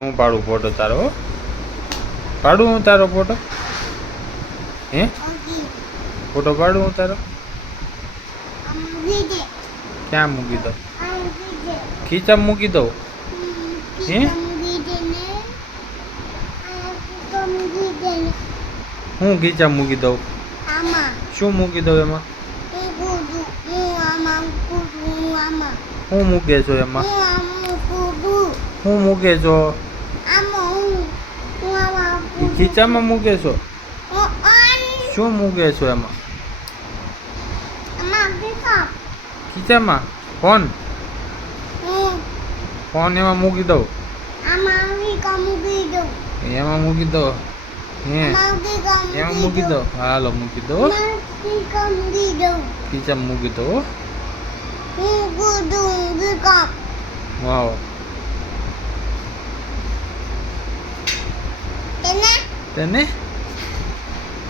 હું પાડું ફોટો તારો પાડું હું તારો ફોટો હે ફોટો પાડું હું તારો ક્યાં મૂકી દઉં ખીચા મૂકી દઉં હે હું ખીચા મૂકી દઉં શું મૂકી દઉં એમાં હું મૂકે છો એમાં હું મૂકે છો ખીચામાં મૂકે છો શું મૂકે છો એમાં ખીચામાં ફોન ફોન એમાં મૂકી દઉં એમાં મૂકી દો હે એમાં મૂકી દો હાલો મૂકી દો ખીચામાં મૂકી દો વાવ તેને